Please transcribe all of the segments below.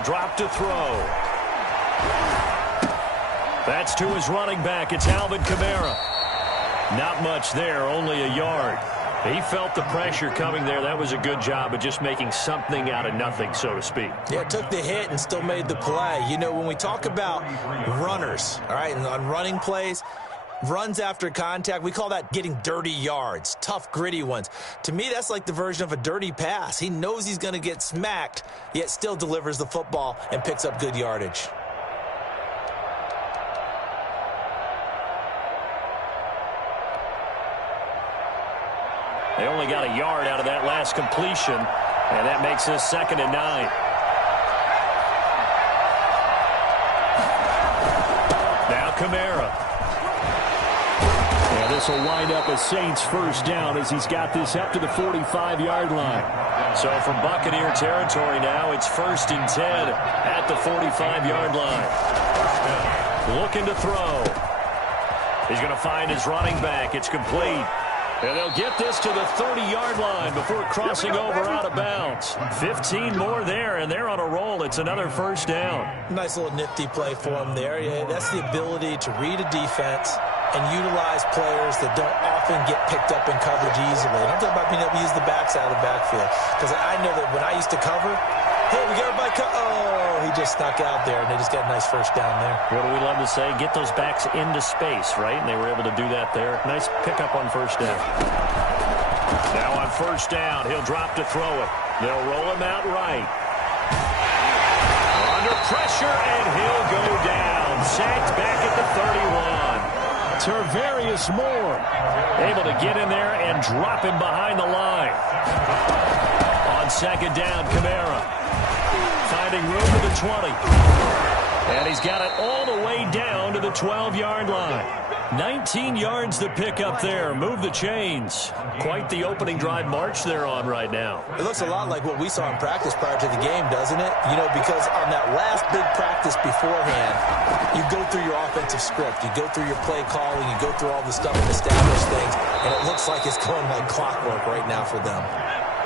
He'll drop to throw. That's to his running back. It's Alvin Kamara. Not much there, only a yard. He felt the pressure coming there. That was a good job of just making something out of nothing, so to speak. Yeah, took the hit and still made the play. You know, when we talk about runners, all right, and on running plays, runs after contact, we call that getting dirty yards, tough, gritty ones. To me, that's like the version of a dirty pass. He knows he's going to get smacked, yet still delivers the football and picks up good yardage. They only got a yard out of that last completion, and that makes this 2nd and 9. Now Kamara. And this will wind up a Saints first down as he's got this up to the 45-yard line. So from Buccaneer territory now, it's 1st and 10 at the 45-yard line. Looking to throw. He's going to find his running back. It's complete. And they'll get this to the 30-yard line before crossing over out of bounds. 15 more there, and they're on a roll. It's another first down. Nice little nifty play for him there. Yeah, that's the ability to read a defense and utilize players that don't often get picked up in coverage easily. And I'm talking about being able to use the backside of the backfield. Because I know that when I used to cover, hey, we got everybody oh, he just snuck out there, and they just got a nice first down there. What do we love to say? Get those backs into space, right? And they were able to do that there. Nice pickup on first down. Now on first down, he'll drop to throw it. They'll roll him out right. Under pressure, and he'll go down. Sacked back at the 31. Tarvarius Moore able to get in there and drop him behind the line. On second down, Kamara finding room to the 20. And he's got it all the way down to the 12-yard line. 19 yards to pick up there. Move the chains. Quite the opening drive march they're on right now. It looks a lot like what we saw in practice prior to the game, doesn't it? You know, because on that last big practice beforehand, you go through your offensive script. You go through your play calling. You go through all the stuff and establish things. And it looks like it's going like clockwork right now for them.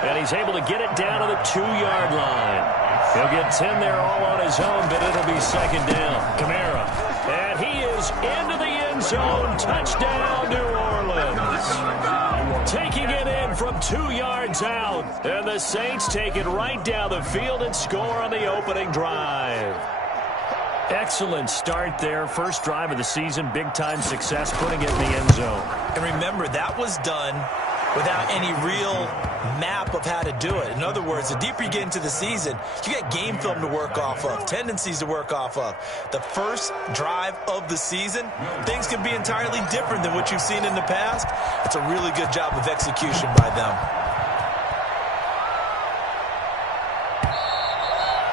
And he's able to get it down to the 2-yard line. He'll get 10 there all on his own, but it'll be second down. Kamara. And he is into the end zone. Touchdown, New Orleans. Taking it in from 2 yards out. And the Saints take it right down the field and score on the opening drive. Excellent start there. First drive of the season. Big-time success, putting it in the end zone. And remember, that was done without any real map of how to do it. In other words, the deeper you get into the season, you got game film to work off of, tendencies to work off of. The first drive of the season, things can be entirely different than what you've seen in the past. It's a really good job of execution by them.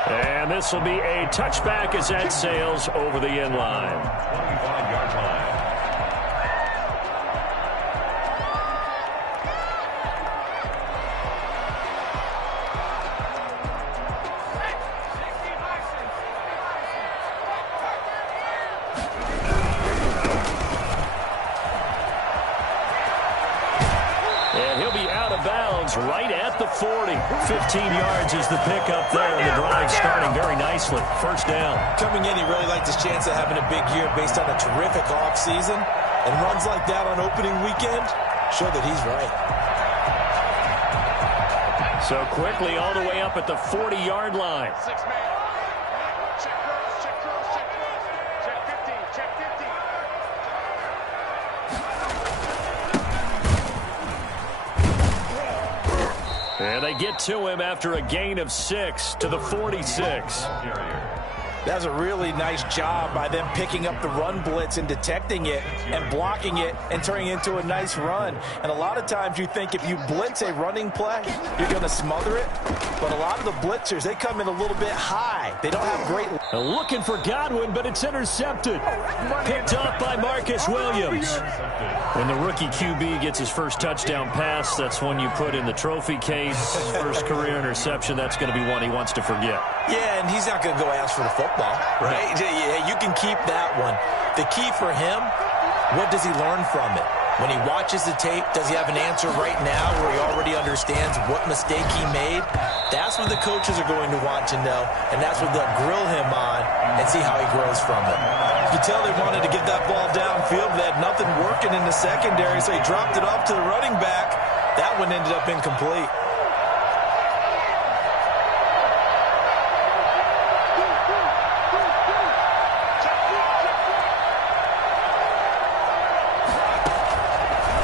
And this will be a touchback as that sails over the end line. 25-yard line. Right at the 40. 15 yards is the pickup there, and the drive starting very nicely. First down. Coming in, he really liked his chance of having a big year based on a terrific offseason. And runs like that on opening weekend show that he's right. So quickly all the way up at the 40-yard line. And they get to him after a gain of 6 to the 46. That was a really nice job by them picking up the run blitz and detecting it and blocking it and turning it into a nice run. And a lot of times you think if you blitz a running play, you're going to smother it. But a lot of the blitzers, they come in a little bit high. They don't have great... Looking for Godwin, but it's intercepted. Picked off by Marcus Williams. When the rookie QB gets his first touchdown pass, that's one you put in the trophy case. First career interception, that's going to be one he wants to forget. Yeah, and he's not going to go ask for the football, right? Yeah, you can keep that one. The key for him, what does he learn from it? When he watches the tape, does he have an answer right now where he already understands what mistake he made? That's what the coaches are going to want to know, and that's what they'll grill him on and see how he grows from it. You can tell they wanted to get that ball downfield, but they had nothing working in the secondary, so he dropped it off to the running back. That one ended up incomplete.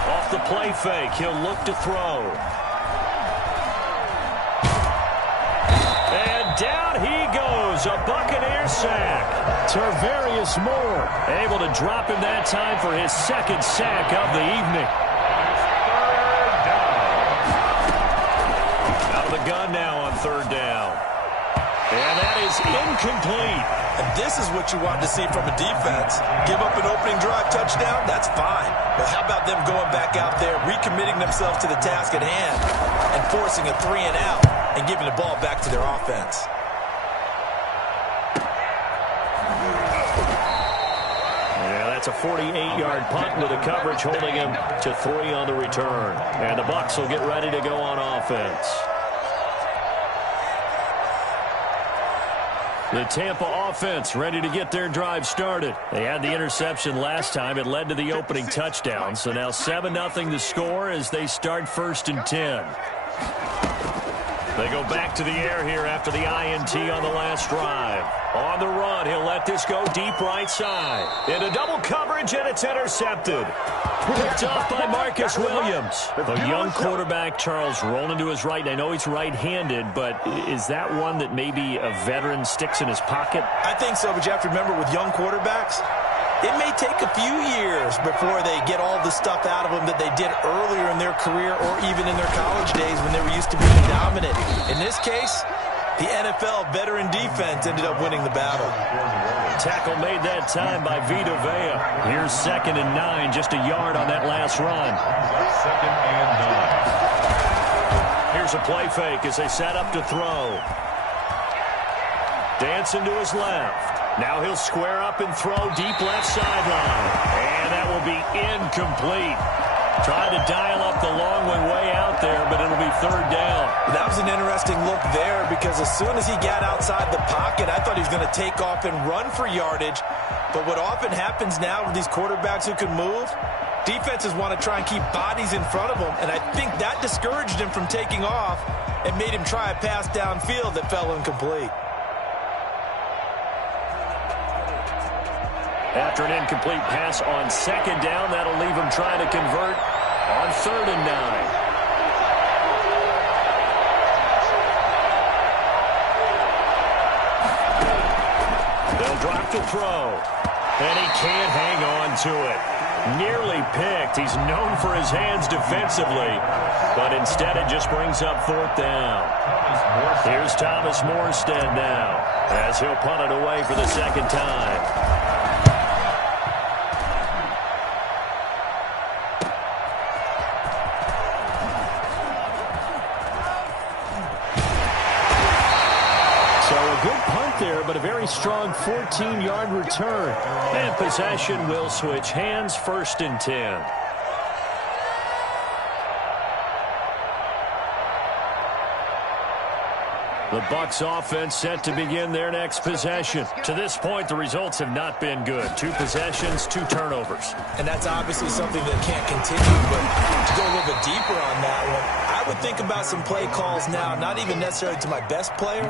Off the play fake, he'll look to throw. And down he goes, a Buccaneer sack. Tarvarius Moore able to drop him that time for his second sack of the evening. Out of the gun now on third down. And that is incomplete. And this is what you want to see from a defense. Give up an opening drive touchdown, that's fine. But how about them going back out there, recommitting themselves to the task at hand, and forcing a 3 and out, and giving the ball back to their offense. That's a 48-yard punt with the coverage holding him to 3 on the return. And the Bucs will get ready to go on offense. The Tampa offense ready to get their drive started. They had the interception last time. It led to the opening touchdown. So now 7-0 the score as they start 1st and 10. They go back to the air here after the INT on the last drive. On the run, he'll let this go deep right side. Into double coverage, and it's intercepted. Picked off by Marcus Williams. A young quarterback, Charles, rolling to his right. I know he's right-handed, but is that one that maybe a veteran sticks in his pocket? I think so, but you have to remember with young quarterbacks, it may take a few years before they get all the stuff out of them that they did earlier in their career or even in their college days when they were used to being dominant. In this case, the NFL veteran defense ended up winning the battle. Tackle made that time by Vita Vea. Here's 2nd and 9, just a yard on that last run. 2nd and 9. Here's a play fake as they set up to throw. Dancing to his left. Now he'll square up and throw deep left sideline. And that will be incomplete. Trying to dial up the long one way out there, but it'll be 3rd down. That was an interesting look there because as soon as he got outside the pocket, I thought he was going to take off and run for yardage. But what often happens now with these quarterbacks who can move, defenses want to try and keep bodies in front of them, and I think that discouraged him from taking off and made him try a pass downfield that fell incomplete. After an incomplete pass on 2nd down, that'll leave him trying to convert on 3rd and 9. They'll drop to throw, and he can't hang on to it. Nearly picked. He's known for his hands defensively, but instead it just brings up 4th down. Here's Thomas Morstead now as he'll punt it away for the 2nd time. There, but a very strong 14-yard return. And possession will switch hands, 1st and 10. The Bucs offense set to begin their next possession. To this point, the results have not been good. 2 possessions, 2 turnovers. And that's obviously something that can't continue, but to go a little bit deeper on that one, I would think about some play calls now, not even necessarily to my best player,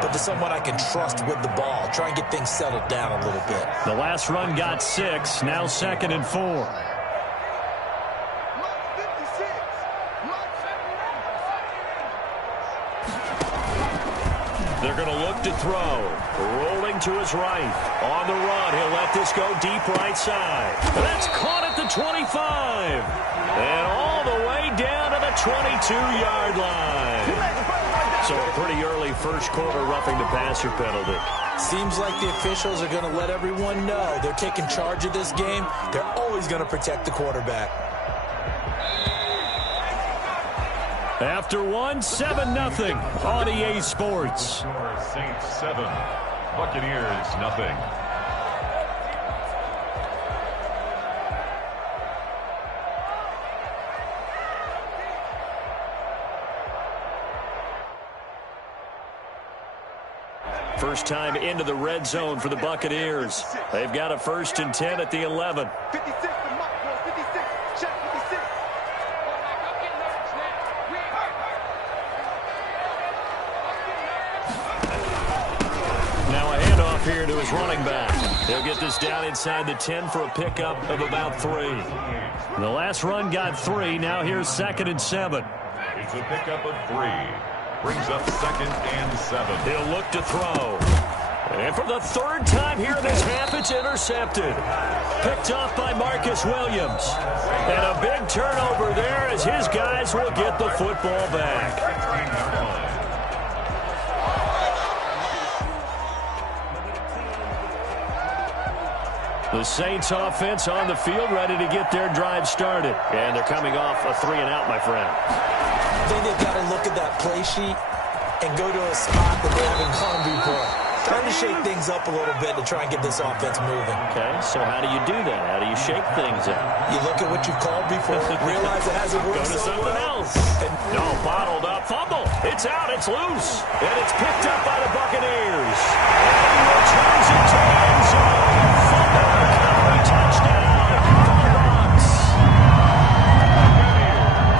but to someone I can trust with the ball. Try and get things settled down a little bit. The last run got 6, now 2nd and 4. They're going to look to throw. Rolling to his right. On the run, he'll let this go deep right side. That's caught at the 25. And all the way down to the 22-yard line. So a pretty early 1st quarter roughing the passer penalty. Seems like the officials are going to let everyone know they're taking charge of this game. They're always going to protect the quarterback. After 7-0 on EA Sports. Saints 7, Buccaneers 0. First time into the red zone for the Buccaneers. They've got a 1st and 10 at the 11. Now a handoff here to his running back. He'll get this down inside the 10 for a pickup of about 3. The last run got 3. Now here's 2nd and 7. It's a pickup of 3. Brings up 2nd and 7. He'll look to throw. And for the 3rd time here in this half, it's intercepted. Picked off by Marcus Williams. And a big turnover there as his guys will get the football back. The Saints offense on the field ready to get their drive started. And they're coming off a 3-and-out, my friend. I think they've got to look at that play sheet and go to a spot that they haven't gone before. Time to shake things up a little bit to try and get this offense moving. Okay, so how do you do that? How do you shake things up? You look at what you've called before, realize it hasn't worked. Go to something else. And no, bottled up, fumble. It's out, it's loose. And it's picked up by the Buccaneers. And he returns it to the end zone. Fumble recovery touchdown for the Bucs.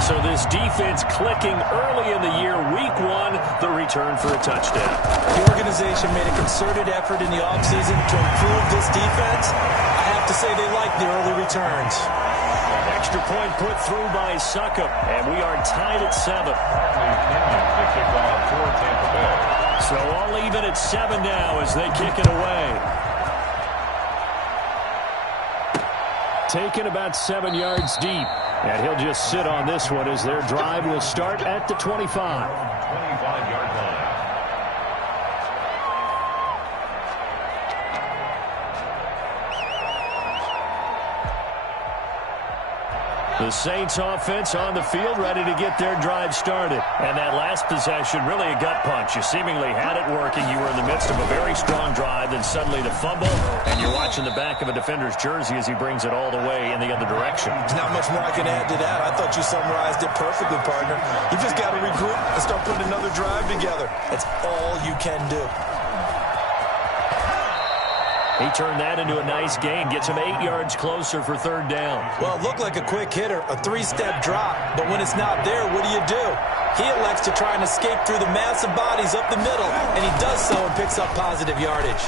So this defense clicking early in the year, week 1, the return for a touchdown. The organization made a concerted effort in the offseason to improve this defense. I have to say they like the early returns. Extra point put through by Succop, and we are tied at 7. The kickoff for Tampa Bay. So all even at 7 now as they kick it away. Taken about 7 yards deep. And he'll just sit on this one as their drive will start at the 25. 25-yard line. The Saints offense on the field ready to get their drive started. And that last possession, really a gut punch. You seemingly had it working. You were in the midst of a very strong drive. Then suddenly the fumble. And you're watching the back of a defender's jersey as he brings it all the way in the other direction. There's not much more I can add to that. I thought you summarized it perfectly, partner. You just got to regroup and start putting another drive together. That's all you can do. He turned that into a nice gain. Gets him 8 yards closer for 3rd down. Well, it looked like a quick hitter, a 3-step drop. But when it's not there, what do? He elects to try and escape through the massive bodies up the middle, and he does so and picks up positive yardage.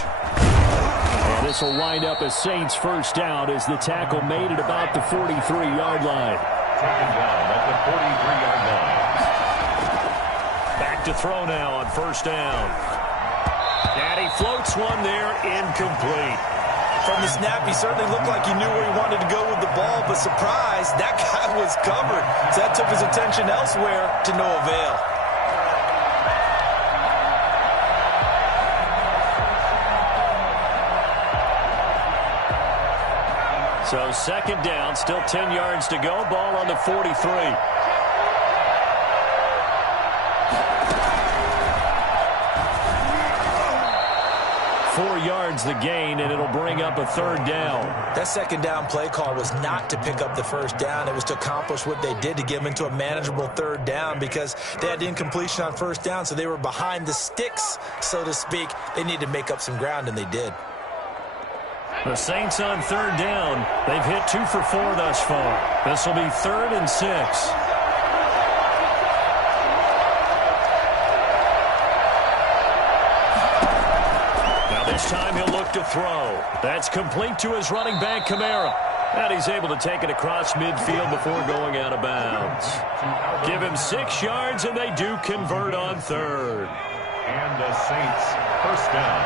And this will wind up a Saints 1st down as the tackle made it about the 43-yard line. Taken down at the 43-yard line. Back to throw now on 1st down. And he floats one there, incomplete. From the snap, he certainly looked like he knew where he wanted to go with the ball, but surprise, that guy was covered. So that took his attention elsewhere to no avail. So 2nd down, still 10 yards to go. Ball on the 43. 4 yards the gain, and it'll bring up a 3rd down. That 2nd down play call was not to pick up the 1st down. It was to accomplish what they did to get them into a manageable 3rd down because they had incompletion on 1st down, so they were behind the sticks, so to speak. They needed to make up some ground, and they did. The Saints on 3rd down. They've hit 2 for 4 thus far. This will be 3rd and 6. This time he'll look to throw. That's complete to his running back, Kamara. And he's able to take it across midfield before going out of bounds. Give him 6 yards, and they do convert on 3rd. And the Saints 1st down.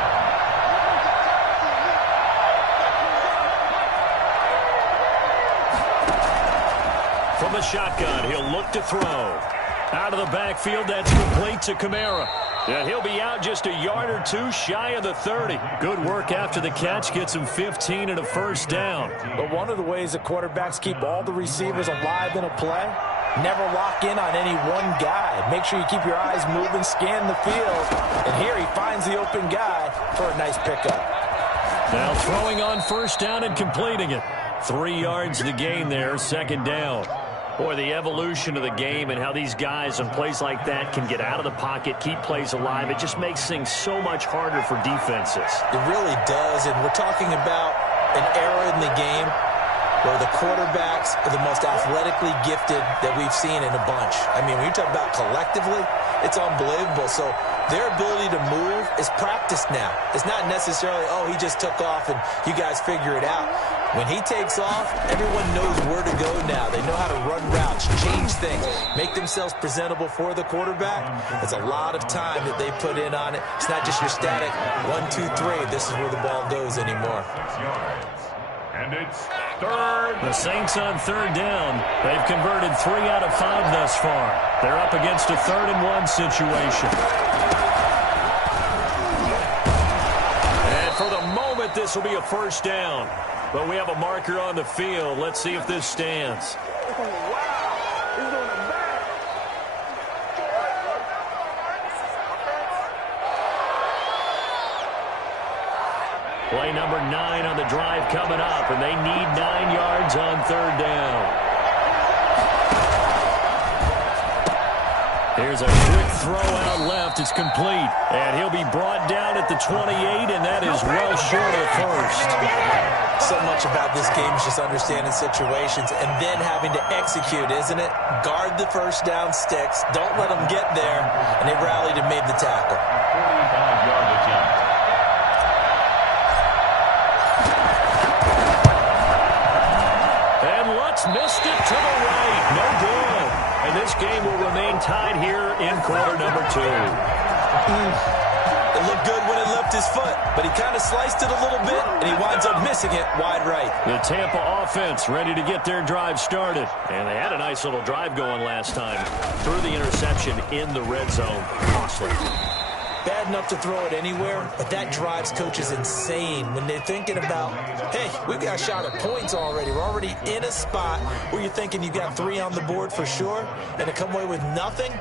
From the shotgun, he'll look to throw. Out of the backfield, that's complete to Kamara. Yeah, he'll be out just a yard or 2 shy of the 30. Good work after the catch. Gets him 15 and a 1st down. But one of the ways that quarterbacks keep all the receivers alive in a play, never lock in on any one guy. Make sure you keep your eyes moving, scan the field. And here he finds the open guy for a nice pickup. Now throwing on 1st down and completing it. 3 yards to gain there, 2nd down. Boy, the evolution of the game and how these guys on plays like that can get out of the pocket, keep plays alive, it just makes things so much harder for defenses. It really does, and we're talking about an era in the game where the quarterbacks are the most athletically gifted that we've seen in a bunch. I mean, when you talk about collectively, it's unbelievable. So their ability to move is practiced now. It's not necessarily, oh, he just took off and you guys figure it out. When he takes off, everyone knows where to go now. They know how to run routes, change things, make themselves presentable for the quarterback. It's a lot of time that they put in on it. It's not just your static 1, 2, 3. This is where the ball goes anymore. 6 yards. And it's third. The Saints on third down. They've converted 3 out of 5 thus far. They're up against a 3rd and 1 situation. And for the moment, this will be a first down. But we have a marker on the field. Let's see if this stands. Play number 9 on the drive coming up, and they need 9 yards on third down. Here's a quick throw out left. It's complete, and he'll be brought down at the 28, and that is well short of first. So much about this game is just understanding situations and then having to execute, isn't it? Guard the first down sticks. Don't let them get there, and they rallied and made the tackle. 45-yard attempt. Missed it to the right. No good. And this game will remain tied here in quarter number 2. It looked good when it left his foot, but he kind of sliced it a little bit, and he winds up missing it wide right. The Tampa offense ready to get their drive started. And they had a nice little drive going last time. Threw the interception in the red zone. Costly. Bad enough to throw it anywhere, but that drives coaches insane when they're thinking about, hey, we've got a shot at points already. We're already in a spot where you're thinking you got 3 on the board for sure, and to come away with nothing,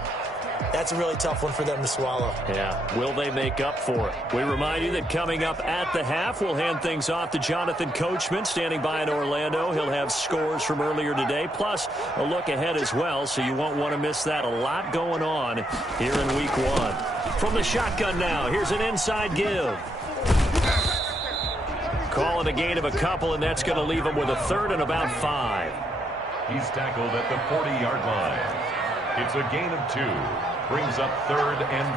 that's a really tough one for them to swallow. Yeah, will they make up for it? We remind you that coming up at the half, we'll hand things off to Jonathan Coachman, standing by in Orlando. He'll have scores from earlier today, plus a look ahead as well, so you won't want to miss that. A lot going on here in week 1. From the shotgun now, here's an inside give. Call it a gain of a couple, and that's going to leave him with a 3rd and about 5. He's tackled at the 40-yard line. It's a gain of 2. Brings up 3rd and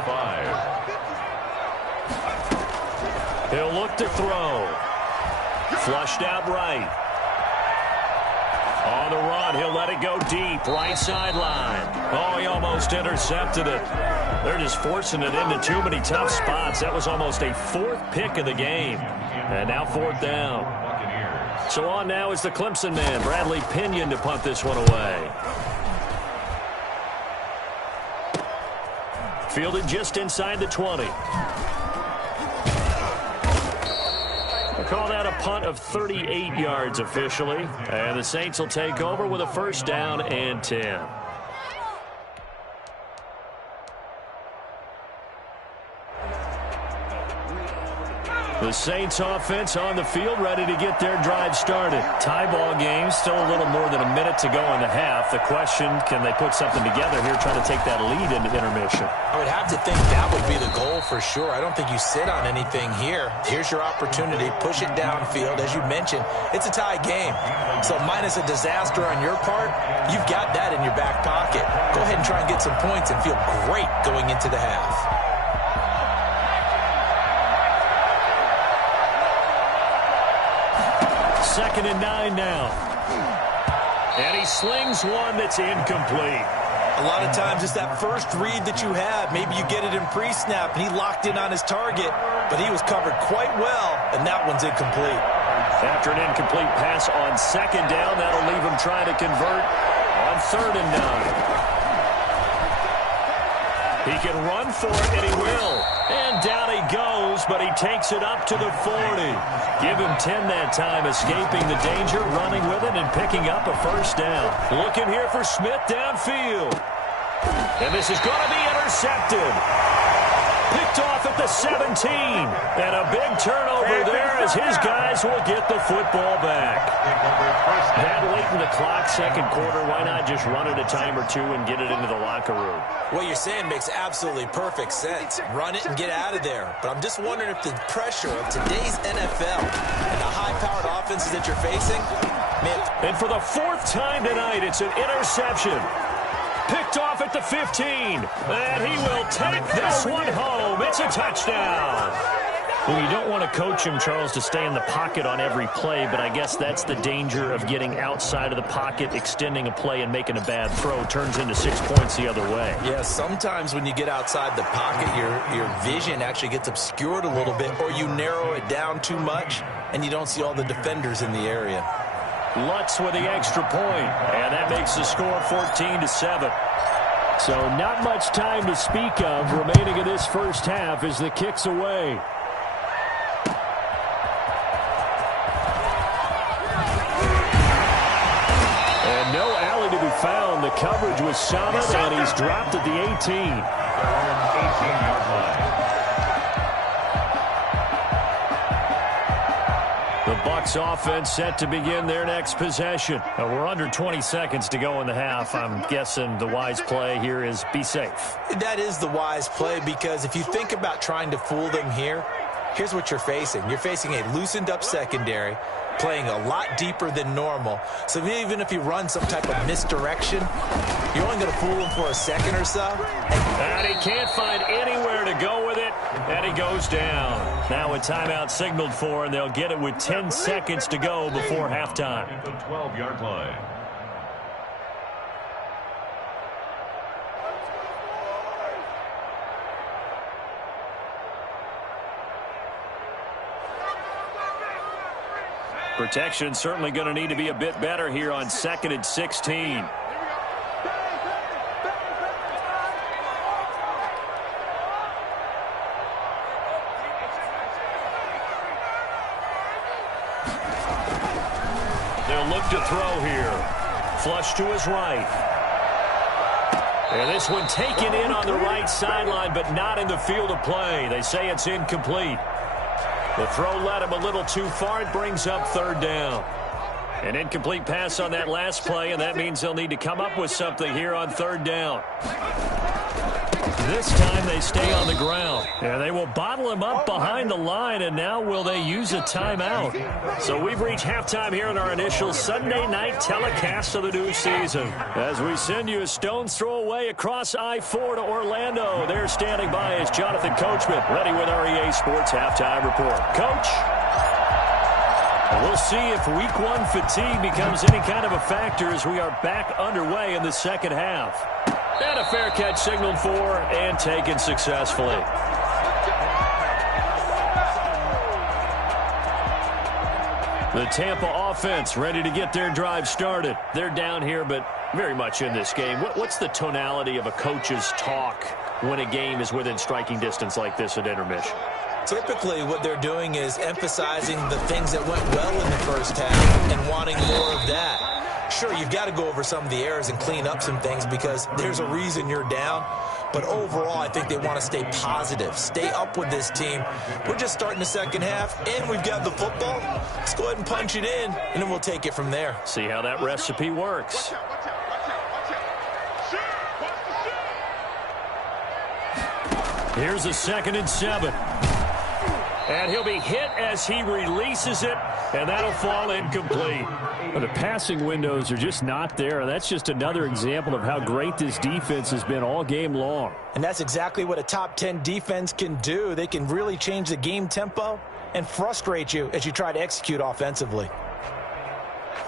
5. He'll look to throw. Flushed out right. On the run, he'll let it go deep. Right sideline. Oh, he almost intercepted it. They're just forcing it into too many tough spots. That was almost a 4th pick of the game. And now 4th down. So on now is the Clemson man, Bradley Pinion, to punt this one away. Fielded just inside the 20. We'll call that a punt of 38 yards officially. And the Saints will take over with a first down and 10. The Saints offense on the field ready to get their drive started. Tie ball game, still a little more than a minute to go in the half. The question, can they put something together here, trying to take that lead into intermission? I would have to think that would be the goal for sure. I don't think you sit on anything here. Here's your opportunity. Push it downfield. As you mentioned, it's a tie game. So minus a disaster on your part, you've got that in your back pocket. Go ahead and try and get some points and feel great going into the half. 2nd and 9 now. And he slings one that's incomplete. A lot of times it's that first read that you have. Maybe you get it in pre-snap and he locked in on his target, but he was covered quite well, and that one's incomplete. After an incomplete pass on 2nd down, that'll leave him trying to convert on 3rd and 9. He can run for it, and he will. And down he goes, but he takes it up to the 40. Give him 10 that time, escaping the danger, running with it, and picking up a first down. Looking here for Smith downfield. And this is going to be intercepted. Picked off at the 17. And a big turnover there as his guys will get the football back. That late beating the clock second quarter. Why not just run it a time or two and get it into the locker room? What you're saying makes absolutely perfect sense. Run it and get out of there. But I'm just wondering if the pressure of today's NFL and the high-powered offenses that you're facing, man. And for the fourth time tonight, it's an interception. Picked off at the 15. And he will take this one home. It's a touchdown. Well, you don't want to coach him, Charles, to stay in the pocket on every play, but I guess that's the danger of getting outside of the pocket, extending a play, and making a bad throw. Turns into 6 points the other way. Yeah, sometimes when you get outside the pocket, your vision actually gets obscured a little bit, or you narrow it down too much, and you don't see all the defenders in the area. Lutz with the extra point, and that makes the score 14-7. So not much time to speak of remaining in this first half as the kick's away. And no alley to be found. The coverage was solid, and he's dropped at the 18. 18-yard line. The Bucs offense set to begin their next possession. We're under 20 seconds to go in the half. I'm guessing the wise play here is be safe. That is the wise play, because if you think about trying to fool them here, here's what you're facing. You're facing a loosened up secondary, playing a lot deeper than normal. So even if you run some type of misdirection, you're only going to fool him for a second or so. And he can't find anywhere to go with it, and he goes down. Now a timeout signaled for, and they'll get it with 10 seconds to go before halftime. At the 12-yard line. Protection certainly going to need to be a bit better here on 2nd and 16. They'll look to throw here. Flush to his right. And this one taken in on the right sideline, but not in the field of play. They say it's incomplete. The throw led him a little too far. It brings up 3rd down. An incomplete pass on that last play, and that means they'll need to come up with something here on 3rd down. This time they stay on the ground. And they will bottle him up behind the line, and now will they use a timeout? So we've reached halftime here in our initial Sunday night telecast of the new season. As we send you a stone's throw away across I-4 to Orlando. There standing by is Jonathan Coachman, ready with our EA Sports Halftime Report. Coach? We'll see if Week 1 fatigue becomes any kind of a factor as we are back underway in the second half. And a fair catch signaled for and taken successfully. The Tampa offense ready to get their drive started. They're down here, but very much in this game. What's the tonality of a coach's talk when a game is within striking distance like this at intermission? Typically, what they're doing is emphasizing the things that went well in the first half and wanting more of that. Sure, you've got to go over some of the errors and clean up some things because there's a reason you're down. But overall, I think they want to stay positive, stay up with this team. We're just starting the second half, and we've got the football. Let's go ahead and punch it in, and then we'll take it from there. See how that recipe works. Here's a 2nd and 7. And he'll be hit as he releases it, and that'll fall incomplete. Well, the passing windows are just not there. That's just another example of how great this defense has been all game long. And that's exactly what a top 10 defense can do. They can really change the game tempo and frustrate you as you try to execute offensively.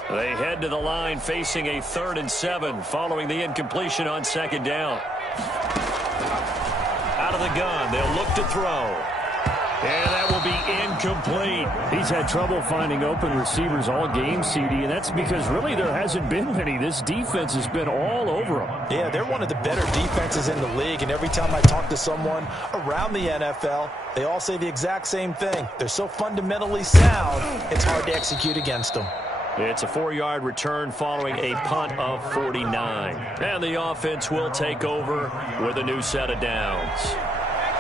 They head to the line facing a 3rd and 7 following the incompletion on 2nd down. Out of the gun, they'll look to throw. And that will be incomplete. He's had trouble finding open receivers all game, CD, and that's because really there hasn't been many. This defense has been all over them. Yeah, they're one of the better defenses in the league, and every time I talk to someone around the NFL, they all say the exact same thing. They're so fundamentally sound, it's hard to execute against them. It's a 4-yard return following a punt of 49. And the offense will take over with a new set of downs.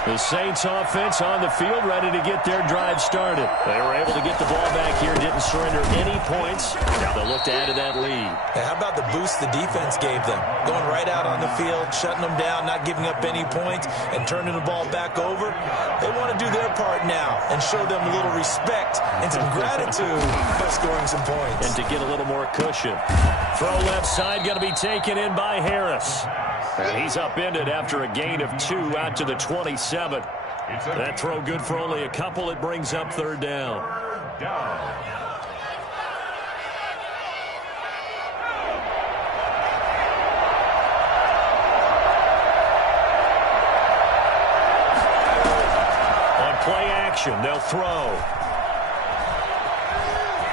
The Saints offense on the field ready to get their drive started. They were able to get the ball back here, didn't didn't surrender any points. Now they'll look to add to that lead. Hey, how about the boost the defense gave them? Going right out on the field, shutting them down, not giving up any points, and turning the ball back over. They want to do their part now and show them a little respect and some gratitude by scoring some points. And to get a little more cushion. Throw left side, going to be taken in by Harris. And he's upended after a gain of 2 out to the 27. That throw good for only a couple. It brings up third down. On play action, they'll throw.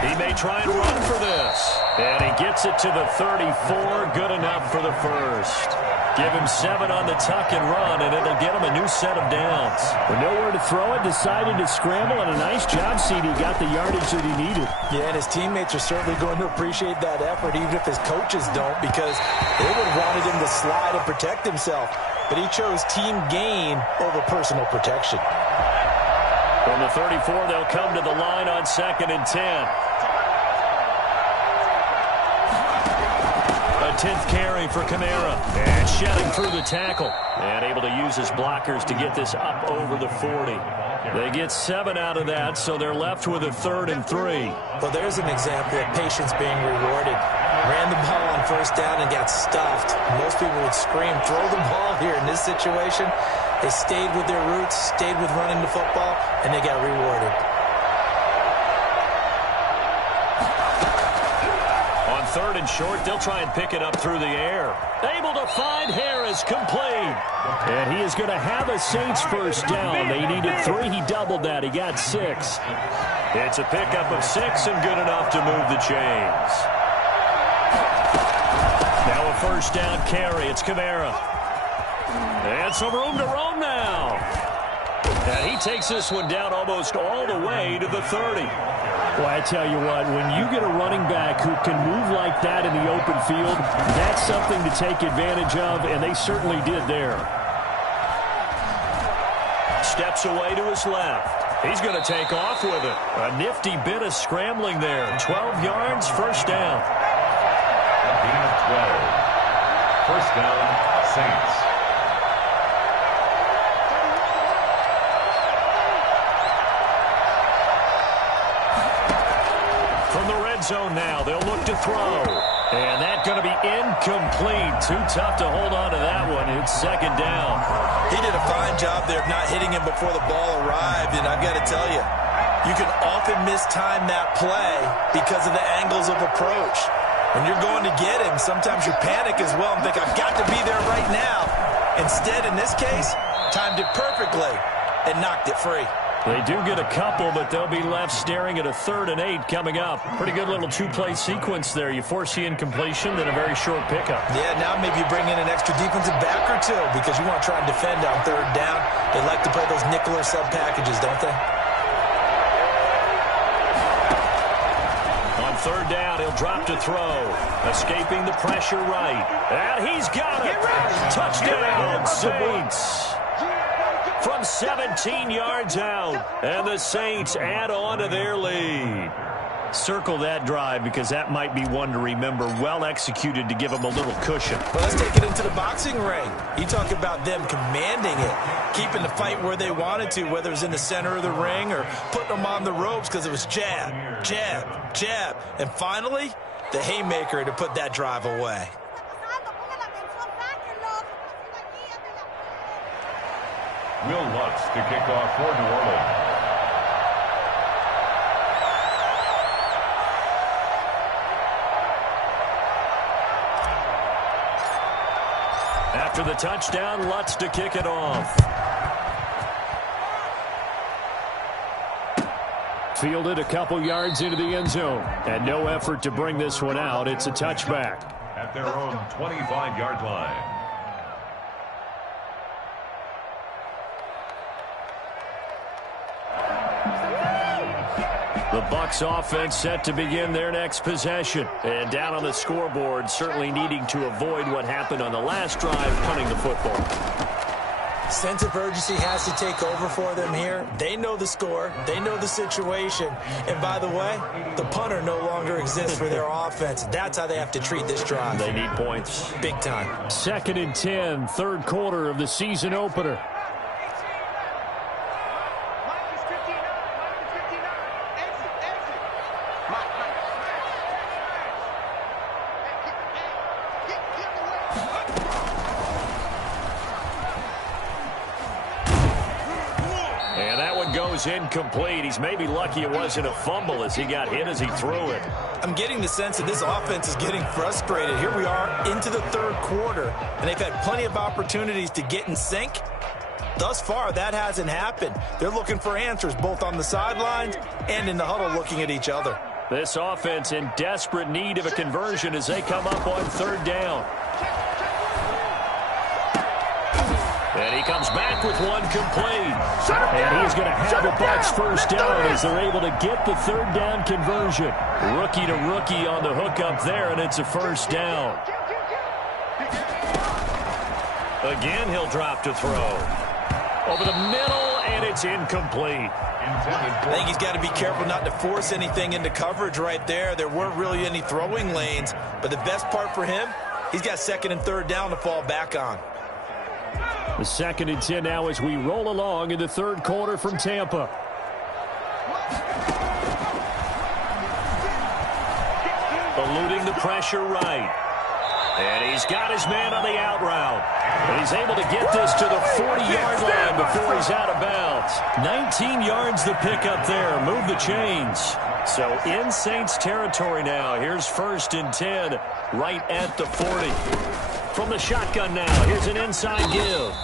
He may try and run for this. And he gets it to the 34. Good enough for the first. Give him 7 on the tuck and run, and it'll get him a new set of downs. With nowhere to throw it, decided to scramble, and a nice job, CD. Got the yardage that he needed. Yeah, and his teammates are certainly going to appreciate that effort, even if his coaches don't, because they would have wanted him to slide and protect himself. But he chose team gain over personal protection. From the 34, they'll come to the line on 2nd and 10. 10th carry for Kamara. And shedding through the tackle. And able to use his blockers to get this up over the 40. They get 7 out of that, so they're left with a 3rd and 3. Well, there's an example of patience being rewarded. Ran the ball on 1st down and got stuffed. Most people would scream, throw the ball here. In this situation, they stayed with their roots, stayed with running the football, and they got rewarded. 3rd and short, they'll try and pick it up through the air. Able to find Harris, complete. And he is going to have a Saints first down. They needed 3. He doubled that. He got 6. It's a pickup of 6 and good enough to move the chains. Now a 1st down carry. It's Kamara. And some room to roam now. And he takes this one down almost all the way to the 30. Well, I tell you what, when you get a running back who can move like that in the open field, that's something to take advantage of, and they certainly did there. Steps away to his left. He's going to take off with it. A nifty bit of scrambling there. 12 yards, 1st down. Gain of 12. 1st down, Saints. From the red zone now, they'll look to throw. And that's going to be incomplete. Too tough to hold on to that one. It's 2nd down. He did a fine job there of not hitting him before the ball arrived, and I've got to tell you, you can often mistime that play because of the angles of approach. When you're going to get him, sometimes you panic as well and think, I've got to be there right now. Instead, in this case, timed it perfectly and knocked it free. They do get a couple, but they'll be left staring at a 3rd and 8 coming up. Pretty good little 2-play sequence there. You force the incompletion, then a very short pickup. Yeah, now maybe you bring in an extra defensive back or 2 because you want to try and defend on 3rd down. They like to play those nickel or sub packages, don't they? On 3rd down, he'll drop to throw. Escaping the pressure right. And he's got it. Touchdown, Saints. From 17 yards out, and the Saints add on to their lead. Circle that drive because that might be one to remember. Well executed to give them a little cushion. Well, let's take it into the boxing ring. You talk about them commanding it, keeping the fight where they wanted to, whether it was in the center of the ring or putting them on the ropes because it was jab, jab, jab. And finally, the haymaker to put that drive away. Will Lutz to kick off for New Orleans. After the touchdown, Lutz to kick it off. Fielded a couple yards into the end zone. And no effort to bring this one out. It's a touchback. At their own 25-yard line. The Bucs offense set to begin their next possession. And down on the scoreboard, certainly needing to avoid what happened on the last drive, punting the football. Sense of urgency has to take over for them here. They know the score. They know the situation. And by the way, the punter no longer exists for their offense. That's how they have to treat this drive. They need points. Big time. 2nd and 10, third quarter of the season opener. Incomplete. He's maybe lucky it wasn't a fumble as he got hit as he threw it. I'm getting the sense that this offense is getting frustrated. Here we are into the third quarter, and they've had plenty of opportunities to get in sync. Thus far, that hasn't happened. They're looking for answers both on the sidelines and in the huddle looking at each other. This offense in desperate need of a conversion as they come up on 3rd down. And he comes back with one complete. And he's going to have the Bucs first down as they're able to get the 3rd down conversion. Rookie to rookie on the hook up there, and it's a first down. Again, he'll drop to throw. Over the middle, and it's incomplete. I think he's got to be careful not to force anything into coverage right there. There weren't really any throwing lanes, but the best part for him, he's got 2nd and 3rd down to fall back on. The 2nd and 10 now as we roll along in the third quarter from Tampa. Eluding the pressure right. And he's got his man on the out route. And he's able to get this to the 40-yard line before he's out of bounds. 19 yards the pickup there. Move the chains. So in Saints territory now. Here's 1st and 10 right at the 40. From the shotgun now, here's an inside give.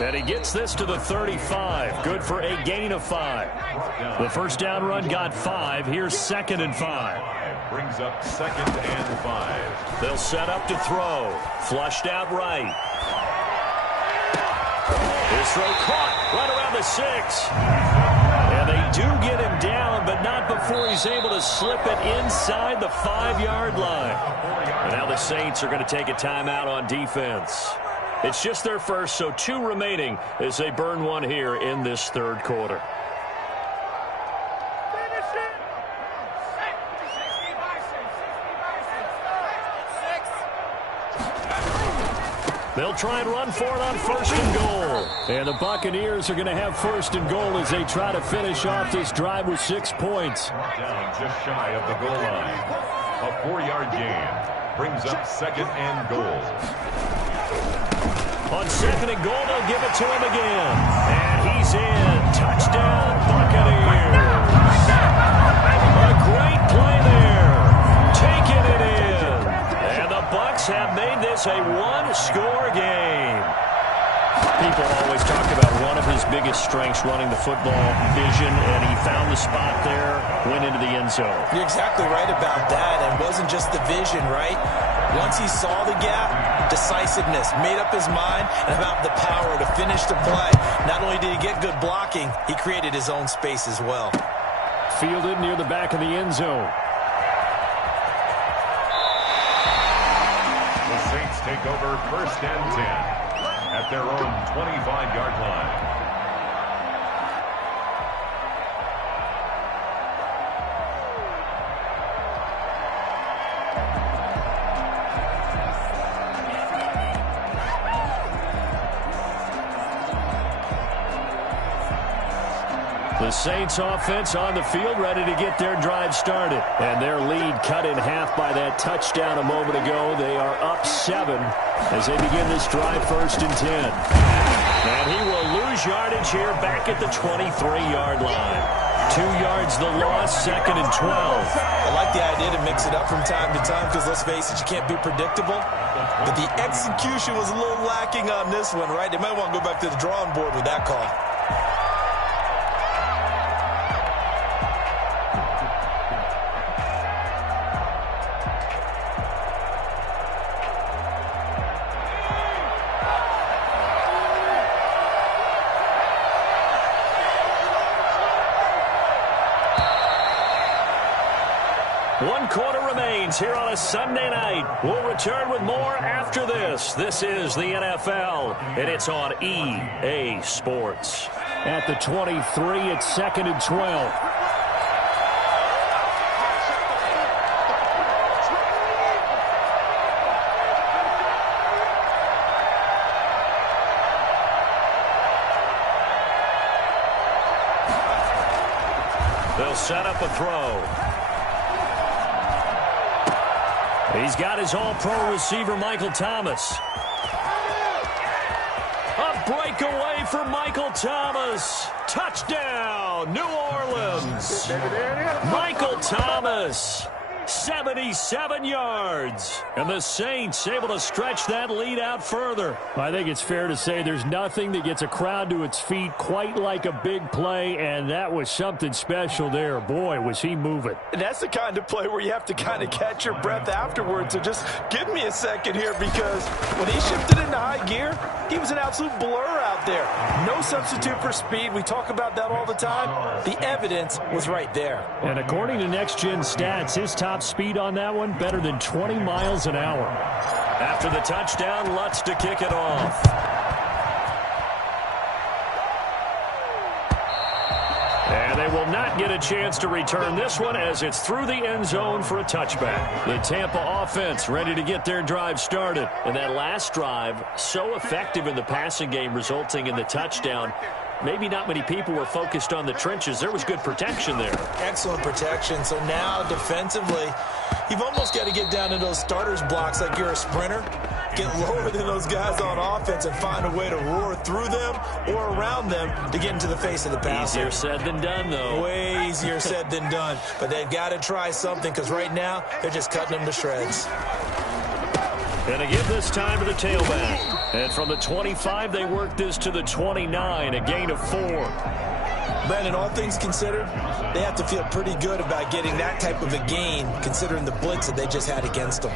And he gets this to the 35. Good for a gain of 5. The first down run got 5. Here's 2nd and 5. Brings up 2nd and 5. They'll set up to throw. Flushed out right. His throw caught right around the 6. And they do get him down, but not before he's able to slip it inside the 5-yard line. And now the Saints are going to take a timeout on defense. It's just their first, so 2 remaining as they burn one here in this third quarter. They'll try and run for it on 1st and goal. And the Buccaneers are going to have 1st and goal as they try to finish off this drive with 6 points. Down just shy of the goal line. A 4-yard gain brings up 2nd and goal. On 2nd and goal, they'll give it to him again. And he's in. Touchdown, Buccaneers. A great play there. Taking it in. And the Bucs have made this a 1-score game. People always talk about one of his biggest strengths running the football, vision, and he found the spot there, went into the end zone. You're exactly right about that. And it wasn't just the vision, right? Once he saw the gap, decisiveness, made up his mind, and about the power to finish the play. Not only did he get good blocking, he created his own space as well. Fielded near the back of the end zone. The Saints take over 1st and 10 at their own 25-yard line. The Saints offense on the field, ready to get their drive started. And their lead cut in half by that touchdown a moment ago. They are up 7 as they begin this drive 1st and 10. And he will lose yardage here back at the 23-yard line. 2 yards the loss, 2nd and 12. I like the idea to mix it up from time to time because, let's face it, you can't be predictable. But the execution was a little lacking on this one, right? They might want to go back to the drawing board with that call. One quarter remains here on a Sunday night. We'll return with more after this. This is the NFL, and it's on EA Sports. At the 23, it's 2nd and 12. They'll set up a throw. He's got his all-pro receiver, Michael Thomas. A breakaway for Michael Thomas. Touchdown, New Orleans. Michael Thomas, 77 yards. And the Saints able to stretch that lead out further. I think it's fair to say there's nothing that gets a crowd to its feet quite like a big play, and that was something special there. Boy, was he moving. And that's the kind of play where you have to kind of catch your breath afterwards. So just give me a second here, because when he shifted into high gear, he was an absolute blur out there. No substitute for speed. We talk about that all the time. The evidence was right there. And according to Next Gen Stats, his top speed on that one, better than 20 miles an hour. After the touchdown, Lutz to kick it off. And they will not get a chance to return this one as it's through the end zone for a touchback. The Tampa offense ready to get their drive started. And that last drive, so effective in the passing game, resulting in the touchdown. Maybe not many people were focused on the trenches. There was good protection there. Excellent protection. So now defensively, you've almost got to get down to those starters blocks like you're a sprinter. Get lower than those guys on offense and find a way to roar through them or around them to get into the face of the passer. Easier said than done, though. Way easier said than done. But they've got to try something, because right now they're just cutting them to shreds. And to give this time to the tailback. And from the 25, they work this to the 29, a gain of 4. Brandon, all things considered, they have to feel pretty good about getting that type of a gain, considering the blitz that they just had against them.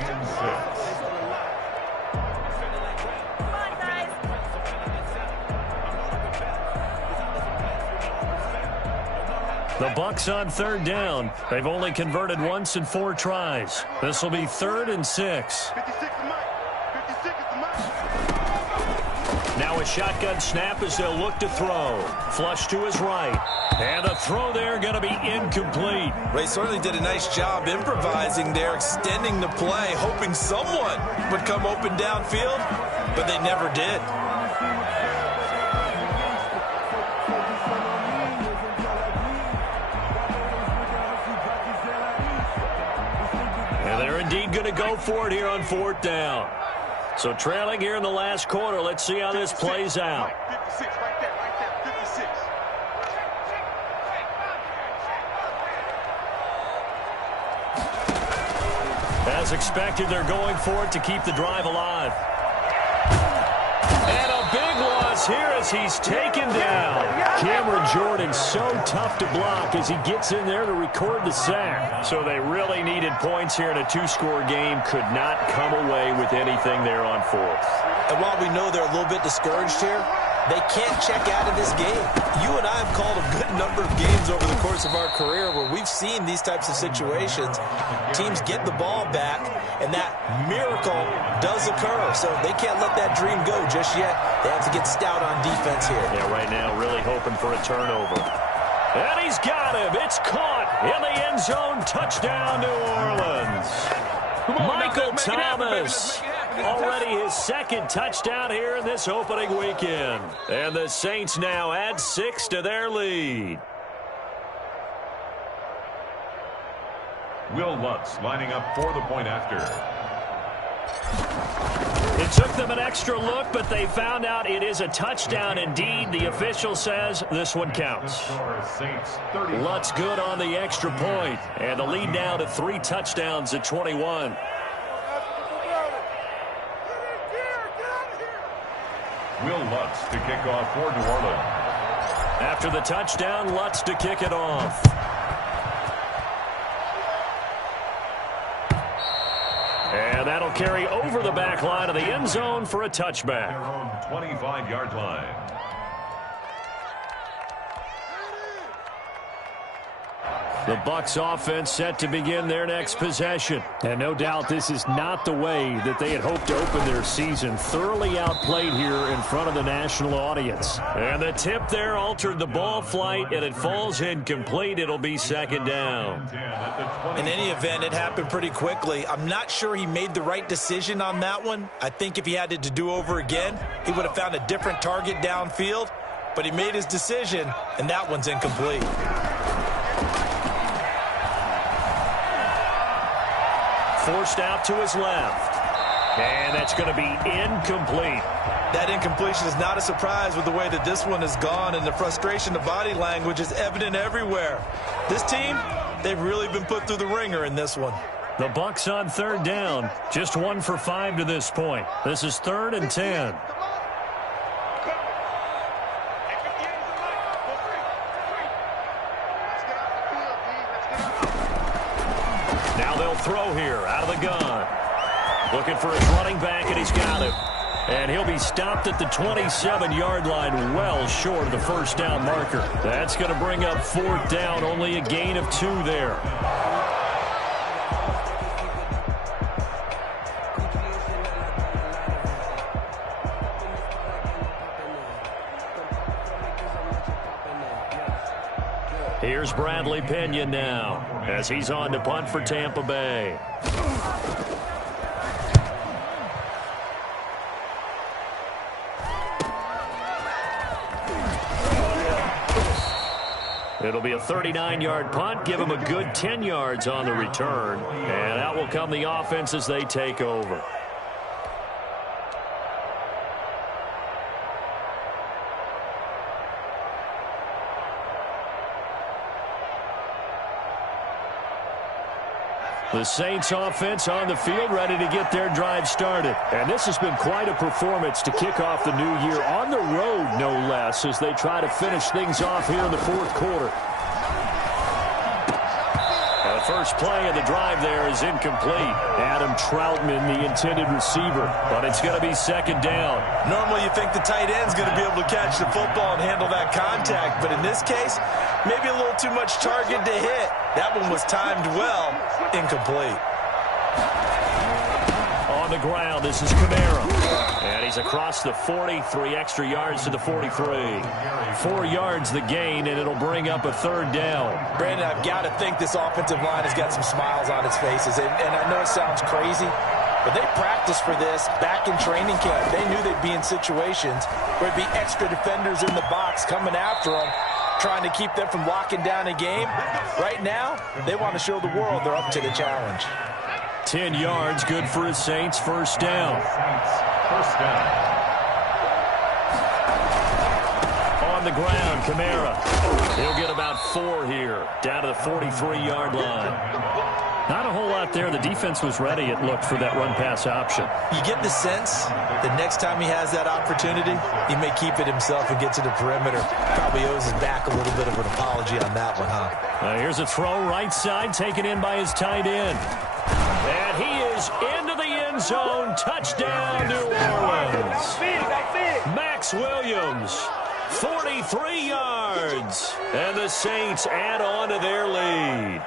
The Bucs on 3rd down. They've only converted once in 4 tries. This will be 3rd and 6. Now a shotgun snap as they'll look to throw. Flush to his right. And a throw there going to be incomplete. They certainly did a nice job improvising there, extending the play, hoping someone would come open downfield, but they never did. And they're indeed going to go for it here on 4th down. So trailing here in the last quarter. Let's see how this plays out. 56 right there, 56. As expected, they're going for it to keep the drive alive. And a big loss here as he's taken down. Cameron Jordan so tough to block as he gets in there to record the sack. So they really needed points here in a 2-score game. Could not come away with anything there on 4th. And while we know they're a little bit discouraged here, they can't check out of this game. You and I have called a good number of games over the course of our career where we've seen these types of situations. Teams get the ball back, and that miracle does occur. So they can't let that dream go just yet. They have to get stout on defense here. Yeah, right now really hoping for a turnover. And he's got him. It's caught in the end zone. Touchdown, New Orleans. Michael Thomas. Already his 2nd touchdown here in this opening weekend. And the Saints now add 6 to their lead. Will Lutz lining up for the point after. It took them an extra look, but they found out it is a touchdown indeed. The official says this one counts. Lutz good on the extra point. And the lead now to 3 touchdowns at 21. Will Lutz to kick off for New Orleans. After the touchdown, Lutz to kick it off. And that'll carry over the back line of the end zone for a touchback. Their own 25-yard line. The Bucs offense set to begin their next possession. And no doubt this is not the way that they had hoped to open their season. Thoroughly outplayed here in front of the national audience. And the tip there altered the ball flight, and it falls incomplete. It'll be second down. In any event, it happened pretty quickly. I'm not sure he made the right decision on that one. I think if he had it to do over again, he would have found a different target downfield. But he made his decision, and that one's incomplete. Forced out to his left. And that's going to be incomplete. That incompletion is not a surprise with the way that this one has gone, and the frustration of body language is evident everywhere. This team, they've really been put through the ringer in this one. The Bucs on third down. Just 1 for 5 to this point. This is 3rd and 10. Now they'll throw here out of the gun. Looking for his running back, and he's got him. And he'll be stopped at the 27-yard line, well short of the first down marker. That's going to bring up 4th down, only a gain of 2 there. Here's Bradley Pena now as he's on to punt for Tampa Bay. It'll be a 39-yard punt. Give him a good 10 yards on the return. And out will come the offense as they take over. The Saints offense on the field, ready to get their drive started. And this has been quite a performance to kick off the new year on the road, no less, as they try to finish things off here in the 4th quarter. The first play of the drive there is incomplete. Adam Troutman, the intended receiver, but it's going to be second down. Normally you think the tight end's going to be able to catch the football and handle that contact, but in this case, maybe a little too much target to hit. That one was timed well. Incomplete. On the ground, this is Kamara. And he's across the 40, 3 extra yards to the 43. 4 yards the gain, and it'll bring up a 3rd down. Brandon, I've got to think this offensive line has got some smiles on its faces. And I know it sounds crazy, but they practiced for this back in training camp. They knew they'd be in situations where there'd be extra defenders in the box coming after them, trying to keep them from locking down a game. Right now, they want to show the world they're up to the challenge. 10 yards, good for his Saints. First down. First down. On the ground, Kamara. He'll get about 4 here, down to the 43-yard line. Not a whole lot there. The defense was ready, it looked, for that run-pass option. You get the sense that next time he has that opportunity, he may keep it himself and get to the perimeter. Probably owes his back a little bit of an apology on that one, huh? Here's a throw right side, taken in by his tight end. And he is into the end zone. Touchdown, New Orleans. Max Williams, 43 yards. And the Saints add on to their lead.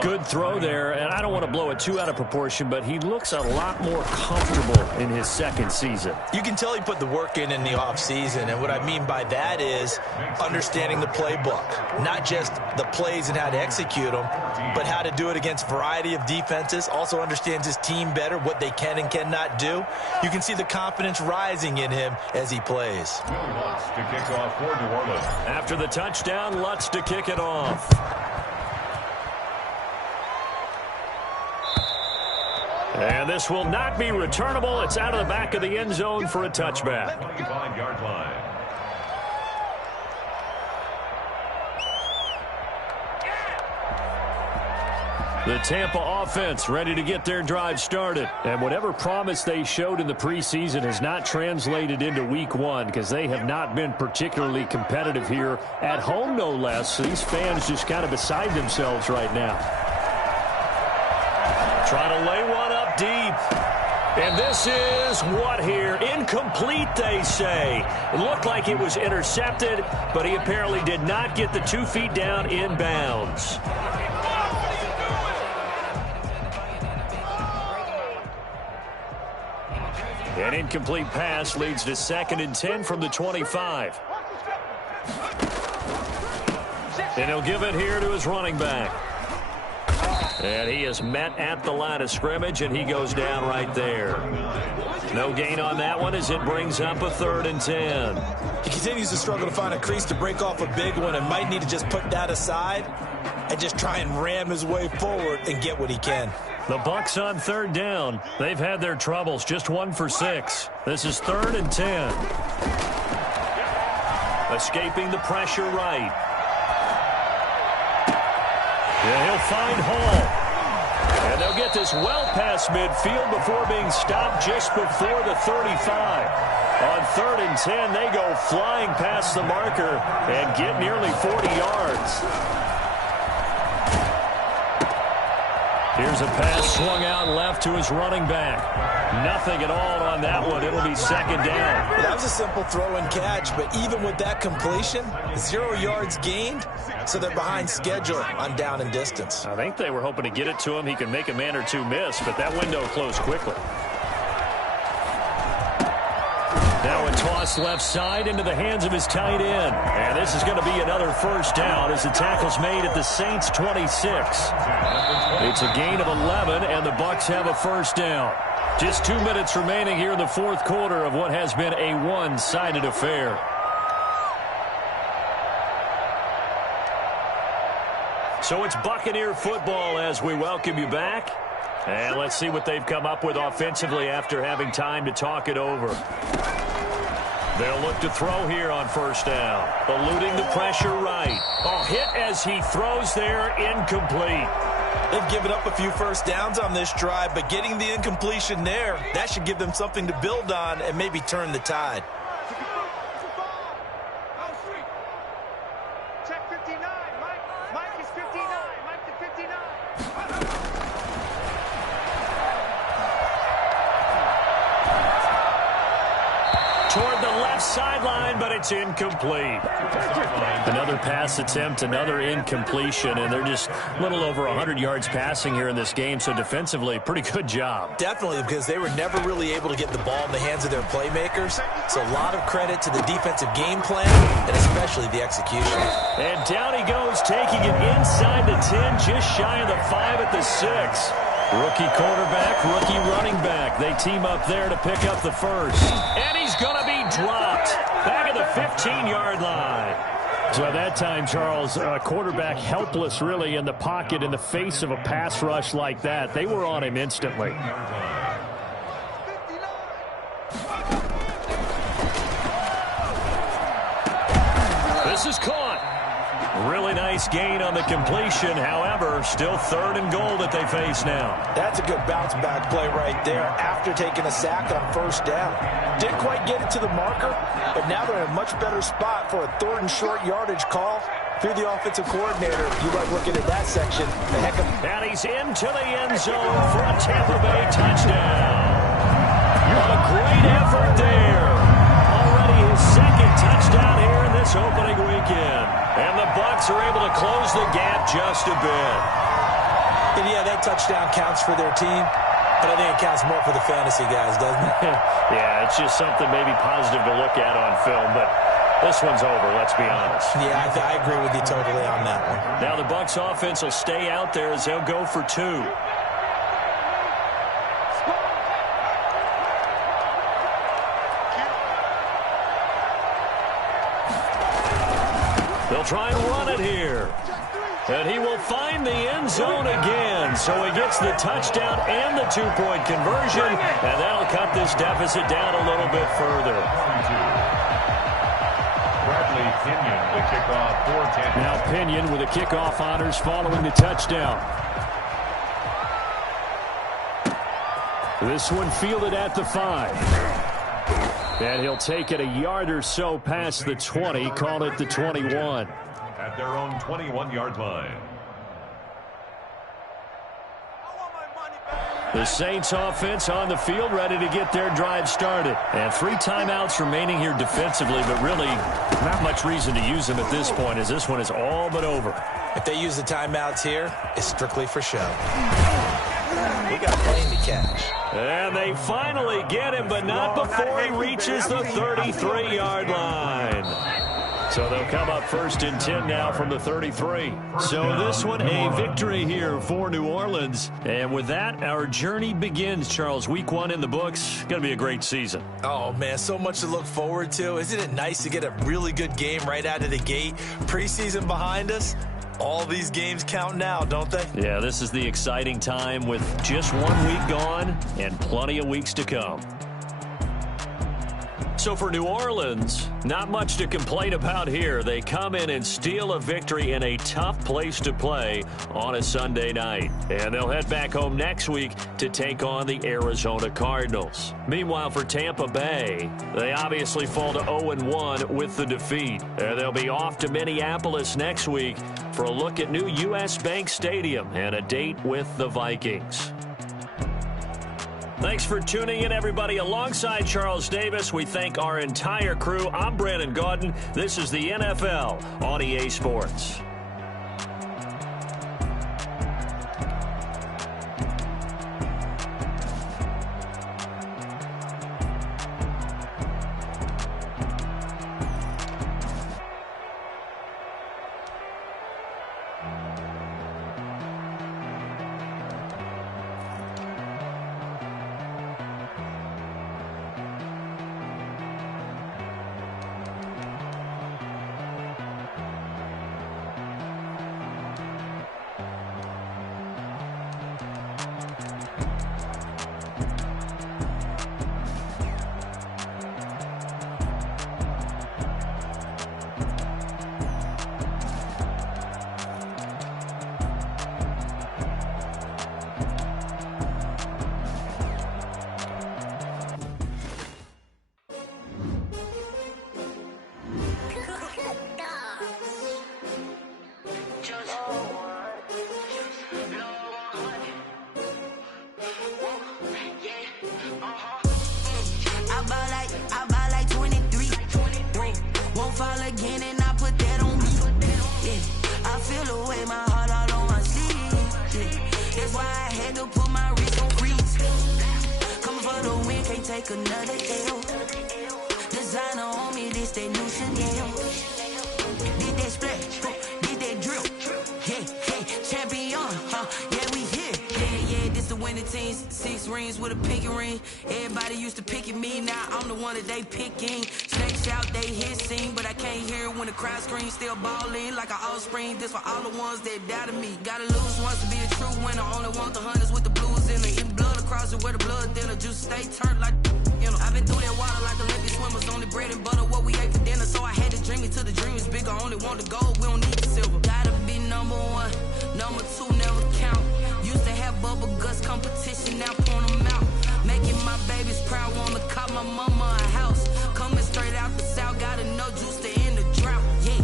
Good throw there, and I don't want to blow it too out of proportion, but he looks a lot more comfortable in his second season. You can tell he put the work in the offseason, and what I mean by that is understanding the playbook. Not just the plays and how to execute them, but how to do it against a variety of defenses. Also understands his team better, what they can and cannot do. You can see the confidence rising in him as he plays. Lutz to kick off for New Orleans. After the touchdown, Lutz to kick it off. And this will not be returnable. It's out of the back of the end zone for a touchback. 25-yard line. The Tampa offense ready to get their drive started. And whatever promise they showed in the preseason has not translated into week 1 because they have not been particularly competitive here at home, no less. So these fans just kind of beside themselves right now. Trying to lay one up deep. And this is what here? Incomplete, they say. It looked like it was intercepted, but he apparently did not get the 2 feet down in bounds. An incomplete pass leads to 2nd and 10 from the 25. And he'll give it here to his running back. And he is met at the line of scrimmage, and he goes down right there. No gain on that one as it brings up a 3rd and 10. He continues to struggle to find a crease to break off a big one and might need to just put that aside and just try and ram his way forward and get what he can. The Bucks on 3rd down. They've had their troubles, just 1 for 6. This is 3rd and 10. Escaping the pressure right. Yeah, he'll find Hall. And they'll get this well past midfield before being stopped just before the 35. On 3rd and 10, they go flying past the marker and get nearly 40 yards. Here's a pass swung out left to his running back. Nothing at all on that one. It'll be 2nd down. Well, that was a simple throw and catch, but even with that completion, 0 yards gained, so they're behind schedule on down and distance. I think they were hoping to get it to him. He could make a man or two miss, but that window closed quickly. Now a toss left side into the hands of his tight end. And this is going to be another 1st down as the tackle's made at the Saints' 26. It's a gain of 11, and the Bucks have a 1st down. Just 2 minutes remaining here in the 4th quarter of what has been a one-sided affair. So it's Buccaneer football as we welcome you back. And let's see what they've come up with offensively after having time to talk it over. They'll look to throw here on 1st down. Eluding the pressure right. Oh, hit as he throws there, incomplete. They've given up a few 1st downs on this drive, but getting the incompletion there, that should give them something to build on and maybe turn the tide. Check 59. Mike is 59. Mike to 59. Toward the left sideline, but it's incomplete. Another pass attempt, another incompletion, and they're just a little over 100 yards passing here in this game, so defensively, pretty good job. Definitely, because they were never really able to get the ball in the hands of their playmakers, so a lot of credit to the defensive game plan, and especially the execution. And down he goes, taking it inside the 10, just shy of the 5 at the 6. Rookie quarterback, rookie running back. They team up there to pick up the 1st. And he's going to be dropped back at the 15-yard line. So at that time, Charles, quarterback helpless really in the pocket in the face of a pass rush like that. They were on him instantly. This is caught. Really nice gain on the completion. However, still 3rd and goal that they face now. That's a good bounce back play right there after taking a sack on 1st down. Didn't quite get it to the marker, but now they're in a much better spot for a 3rd and short yardage call through the offensive coordinator. You like looking at that section. And he's into the end zone for a Tampa Bay touchdown. What a great effort there. Already his 2nd touchdown here in this opening weekend. And the Bucks are able to close the gap just a bit. And yeah, that touchdown counts for their team, but I think it counts more for the fantasy guys, doesn't it? Yeah, it's just something maybe positive to look at on film, but this one's over, let's be honest. Yeah, I agree with you totally on that one. Now the Bucks offense will stay out there as they'll go for 2. They'll try and run it here. And he will find the end zone again. So he gets the touchdown and the 2-point conversion. And that'll cut this deficit down a little bit further. Bradley Pinion, the kickoff for Tampa. Now Pinion with the kickoff honors following the touchdown. This one fielded at the 5. And he'll take it a yard or so past the 20, call it the 21. At their own 21-yard line. The Saints offense on the field, ready to get their drive started. And 3 timeouts remaining here defensively, but really not much reason to use them at this point, as this one is all but over. If they use the timeouts here, it's strictly for show. We got a plane to catch. And they finally get him, but not before he reaches the 33-yard line. So they'll come up 1st and 10 now from the 33. So this one a victory here for New Orleans. And with that, our journey begins, Charles. Week 1 in the books. Going to be a great season. Oh, man, so much to look forward to. Isn't it nice to get a really good game right out of the gate? Preseason behind us. All these games count now, don't they? Yeah, this is the exciting time with just 1 week gone and plenty of weeks to come. So for New Orleans, not much to complain about here. They come in and steal a victory in a tough place to play on a Sunday night. And they'll head back home next week to take on the Arizona Cardinals. Meanwhile, for Tampa Bay, they obviously fall to 0-1 with the defeat. And they'll be off to Minneapolis next week for a look at new U.S. Bank Stadium and a date with the Vikings. Thanks for tuning in, everybody. Alongside Charles Davis, we thank our entire crew. I'm Brandon Gaudin. This is the NFL on EA Sports. Take another L. Designer on me, this they new Chanel. Did that splash, did that drill. Yeah, champion, yeah, we here. Yeah, this the winning team. 6 rings with a pinky ring. Everybody used to picking me, now I'm the one that they picking. Snakes out, they hit scene, but I can't hear when the crowd screams. Still balling like an offspring. This for all the ones that doubted me. Gotta lose once to be a true winner. Only want the hunters with the blues in it. Eating blood across it where the blood thinner. Juice stay turned like, you know. I've been through that water like Olympic swimmers. Only bread and butter what we ate for dinner. So I had to dream it till the dream is bigger. Only want the gold, we don't need the silver. Gotta be number 1, number 2 never count. Used to have bubble guts competition, now point them out. Making my babies proud, wanna call my mama a house. Coming straight out the south, gotta know juice to end the drought. Yeah,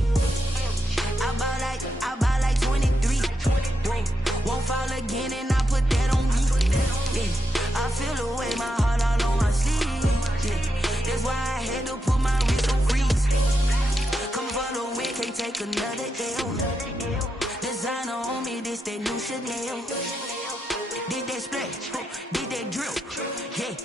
I buy like 23. Won't fall again and I put that on me. Yeah, I feel the way, my heart all on my sleeve. Yeah, that's why I had to put my wrist on freeze. Come for the win, can't take another L. Designer on me, this that new Chanel. Did that splash, did that drill. Yeah.